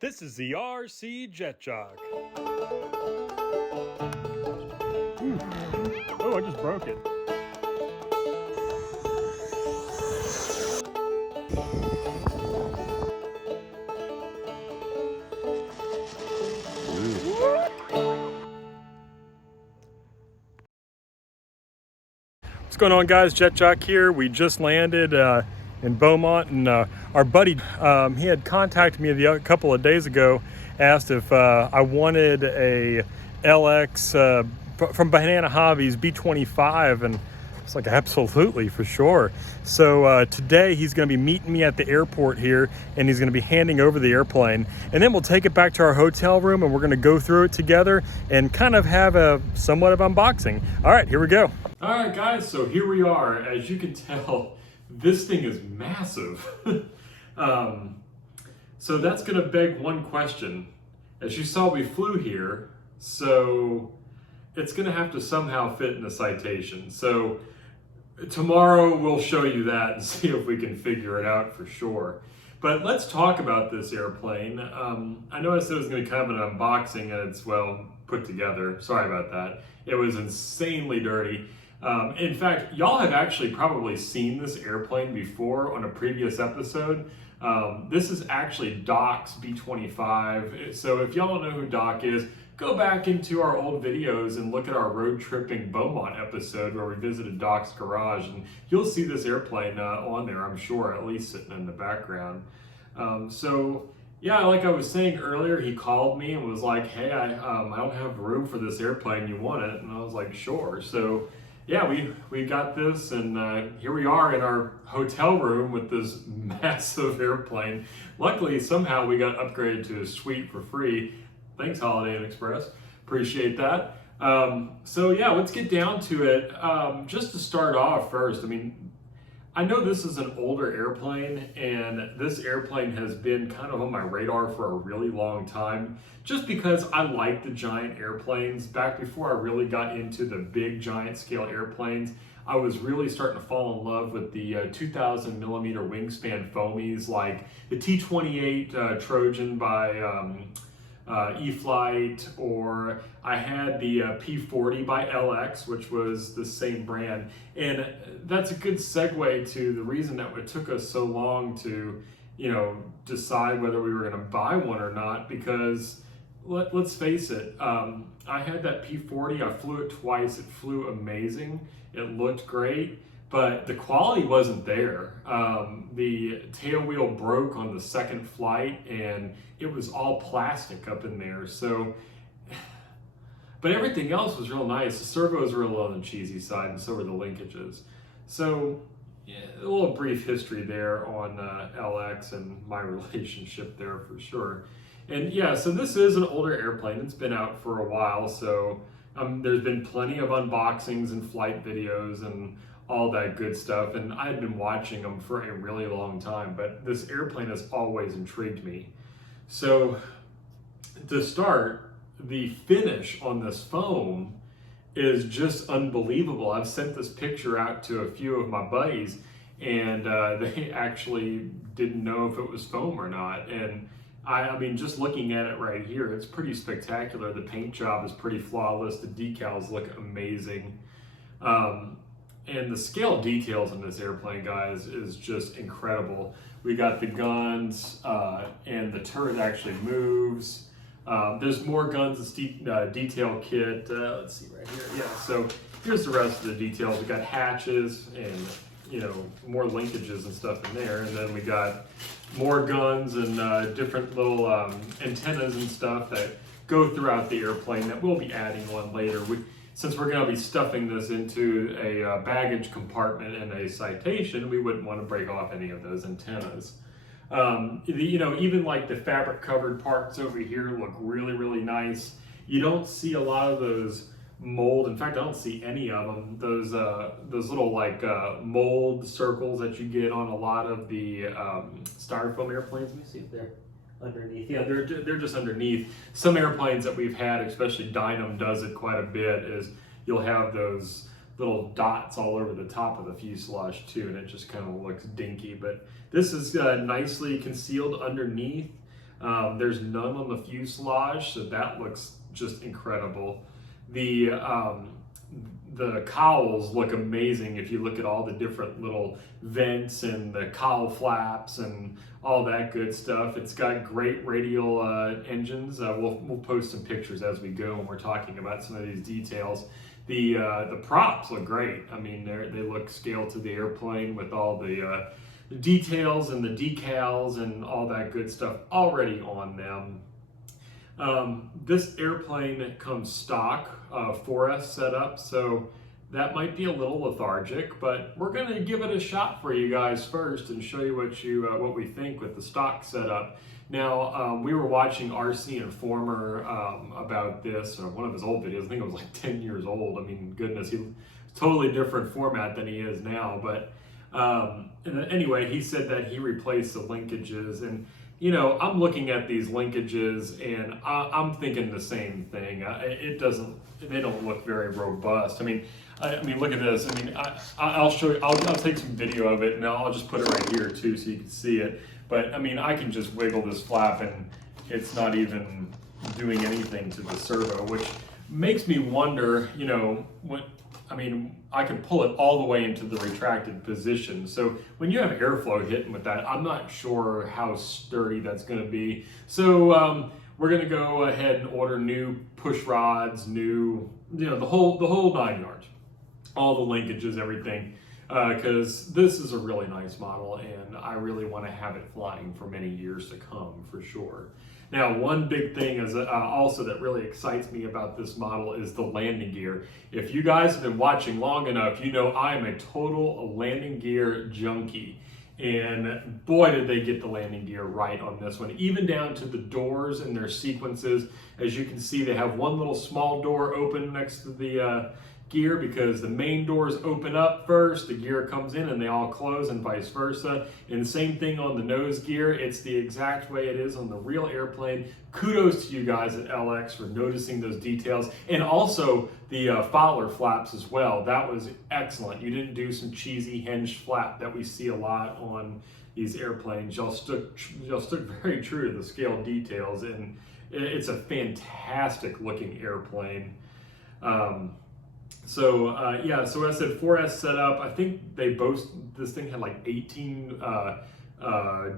This is the RC Jet Jog. Oh, I just broke it. What's going on, guys? Jet Jock here. We just landed in Beaumont, and our buddy, he had contacted me a couple of days ago, asked if I wanted a LX from Banana Hobbies B-25, and it's like, absolutely, for sure. So today he's going to be meeting me at the airport here, and he's going to be handing over the airplane, and then we'll take it back to our hotel room, and we're going to go through it together and kind of have a somewhat of unboxing. All right, here we go. All right, guys, so here we are. As you can tell, this thing is massive. So that's going to beg one question. As you saw, we flew here, so it's going to have to somehow fit in a Citation. So tomorrow we'll show you that and see if we can figure it out for sure. But let's talk about this airplane. I know I said it was going to be kind of an unboxing, and it's, well, put together. Sorry about that. It was insanely dirty. In fact, y'all have actually probably seen this airplane before on a previous episode. This is actually Doc's B-25. So if y'all don't know who Doc is, go back into our old videos and look at our road tripping Beaumont episode where we visited Doc's garage, and you'll see this airplane on there, I'm sure, at least sitting in the background. So yeah, like I was saying earlier, he called me and was like, hey, I don't have room for this airplane, you want it? And I was like, sure. So yeah, we got this, and here we are in our hotel room with this massive airplane. Luckily, somehow we got upgraded to a suite for free. Thanks, Holiday Inn Express. Appreciate that. So yeah, let's get down to it. Just to start off first, I mean, I know this is an older airplane, and this airplane has been kind of on my radar for a really long time, just because I like the giant airplanes. Back before I really got into the big giant scale airplanes, I was really starting to fall in love with the 2,000 millimeter wingspan foamies, like the T-28 Trojan by E-Flight, or I had the P-40 by LX, which was the same brand. And that's a good segue to the reason that it took us so long to, decide whether we were going to buy one or not, because let's face it, I had that P-40, I flew it twice, it flew amazing, it looked great, but the quality wasn't there. The tail wheel broke on the second flight, and it was all plastic up in there. So, but everything else was real nice. The servos were a little on the cheesy side, and so were the linkages. So, yeah, a little brief history there on LX and my relationship there for sure. And yeah, so this is an older airplane. It's been out for a while, so there's been plenty of unboxings and flight videos and all that good stuff, and I've been watching them for a really long time, but this airplane has always intrigued me. So to start, the finish on this foam is just unbelievable. I've sent this picture out to a few of my buddies, and they actually didn't know if it was foam or not. And I mean, just looking at it right here, it's pretty spectacular. The paint job is pretty flawless. The decals look amazing. And the scale details in this airplane, guys, is just incredible. We got the guns, and the turret actually moves. There's more guns and detail kit. Let's see right here. Yeah, so here's the rest of the details. We got hatches and, more linkages and stuff in there. And then we got more guns and different little antennas and stuff that go throughout the airplane that we'll be adding on later. Since we're going to be stuffing this into a baggage compartment in a Citation, we wouldn't want to break off any of those antennas. Even like the fabric covered parts over here look really, really nice. You don't see a lot of those mold. In fact, I don't see any of them. Those little like mold circles that you get on a lot of the styrofoam airplanes. Let me see if they're underneath. Yeah, they're just underneath. Some airplanes that we've had, especially Dynam does it quite a bit, is you'll have those little dots all over the top of the fuselage too, and it just kind of looks dinky. But this is nicely concealed underneath. There's none on the fuselage, so that looks just incredible. The cowls look amazing if you look at all the different little vents and the cowl flaps and all that good stuff. It's got great radial engines. We'll post some pictures as we go when we're talking about some of these details. The props look great. I mean, they look scaled to the airplane with all the details and the decals and all that good stuff already on them. This airplane comes stock 4S setup, so that might be a little lethargic, but we're going to give it a shot for you guys first and show you what we think with the stock setup. Now, we were watching RC Informer about this, or one of his old videos. I think it was like 10 years old. I mean, goodness, he's totally different format than he is now. But anyway, he said that he replaced the linkages, and you know, I'm looking at these linkages and I'm thinking the same thing. They don't look very robust. I mean, look at this. I mean, I'll show you. I'll take some video of it and I'll just put it right here too, so you can see it. But I mean, I can just wiggle this flap and it's not even doing anything to the servo, which makes me wonder, you know, I can pull it all the way into the retracted position. So when you have airflow hitting with that, I'm not sure how sturdy that's going to be. So we're going to go ahead and order new push rods, the whole 9 yards, all the linkages, everything, because this is a really nice model and I really want to have it flying for many years to come for sure. Now, one big thing is also that really excites me about this model is the landing gear. If you guys have been watching long enough, you know I am a total landing gear junkie. And boy, did they get the landing gear right on this one, even down to the doors and their sequences. As you can see, they have one little small door open next to the gear because the main doors open up first, the gear comes in and they all close, and vice versa. And same thing on the nose gear. It's the exact way it is on the real airplane. Kudos to you guys at LX for noticing those details, and also the Fowler flaps as well. That was excellent. You didn't do some cheesy hinged flap that we see a lot on these airplanes. Y'all stuck very true to the scale details, and it's a fantastic looking airplane. So so I said 4S setup. I think this thing had like 18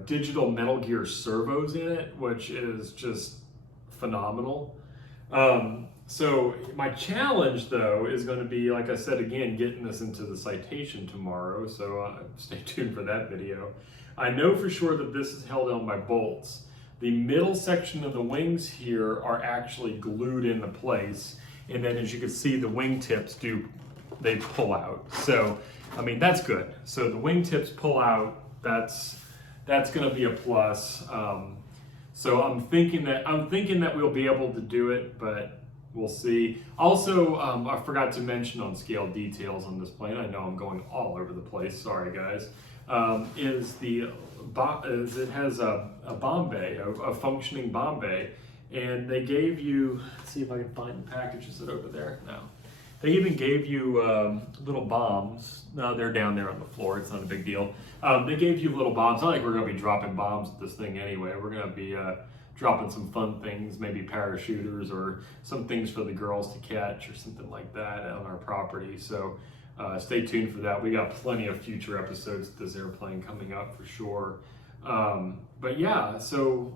digital Metal Gear servos in it, which is just phenomenal. So my challenge though is going to be, like I said again, getting this into the citation tomorrow. So stay tuned for that video. I know for sure that this is held on by bolts. The middle section of the wings here are actually glued into place. And then as you can see, the wingtips they pull out. So, I mean, that's good. So the wingtips pull out, that's gonna be a plus. So I'm thinking that we'll be able to do it, but we'll see. Also, I forgot to mention on scale details on this plane, I know I'm going all over the place, sorry guys, it has a bomb bay, a functioning bomb bay. And they gave you, let's see if I can find the packages that are over there. No. They even gave you little bombs. No, they're down there on the floor. It's not a big deal. They gave you little bombs. Not like we're going to be dropping bombs at this thing anyway. We're going to be dropping some fun things, maybe parachuters or some things for the girls to catch or something like that on our property. So stay tuned for that. We got plenty of future episodes of this airplane coming up for sure. But yeah, so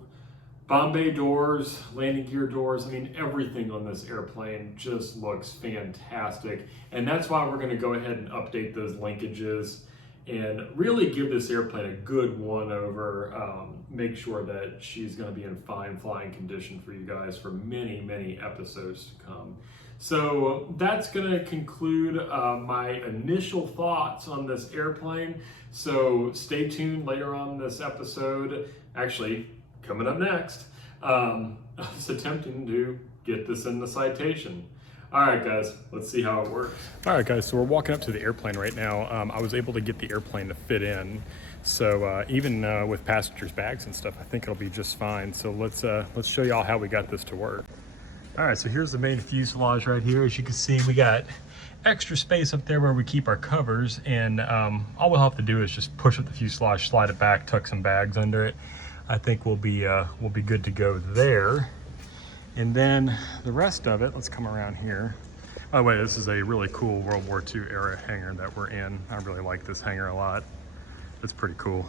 bomb bay doors, landing gear doors, I mean, everything on this airplane just looks fantastic. And that's why we're gonna go ahead and update those linkages and really give this airplane a good one-over, make sure that she's gonna be in fine flying condition for you guys for many, many episodes to come. So that's gonna conclude my initial thoughts on this airplane. So stay tuned later on in this episode. Actually, coming up next, I was attempting to get this in the citation. All right, guys, let's see how it works. All right, guys, so we're walking up to the airplane right now. I was able to get the airplane to fit in. So even with passengers' bags and stuff, I think it'll be just fine. So let's show y'all how we got this to work. All right, so here's the main fuselage right here. As you can see, we got extra space up there where we keep our covers, and all we'll have to do is just push up the fuselage, slide it back, tuck some bags under it. I think we'll be good to go there. And then the rest of it, let's come around here. By the way, this is a really cool World War II era hangar that we're in. I really like this hangar a lot. It's pretty cool.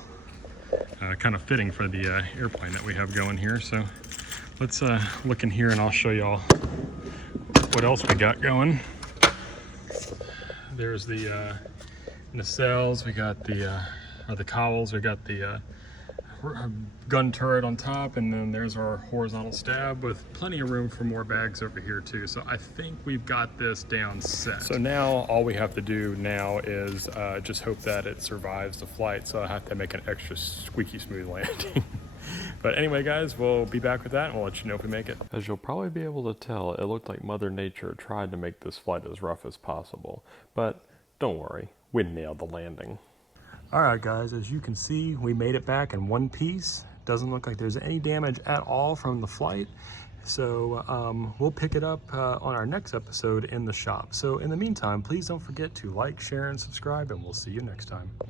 Kind of fitting for the airplane that we have going here. So let's look in here and I'll show y'all what else we got going. There's the nacelles, we got the cowls, we got the gun turret on top, and then there's our horizontal stab with plenty of room for more bags over here too. So I think we've got this down set. So now all we have to do now is just hope that it survives the flight. So I have to make an extra squeaky smooth landing. But anyway, guys, we'll be back with that and we'll let you know if we make it. As you'll probably be able to tell, it looked like Mother Nature tried to make this flight as rough as possible. But don't worry, we nailed the landing. All right, guys, as you can see, we made it back in one piece. Doesn't look like there's any damage at all from the flight. So we'll pick it up on our next episode in the shop. So in the meantime, please don't forget to like, share, and subscribe, and we'll see you next time.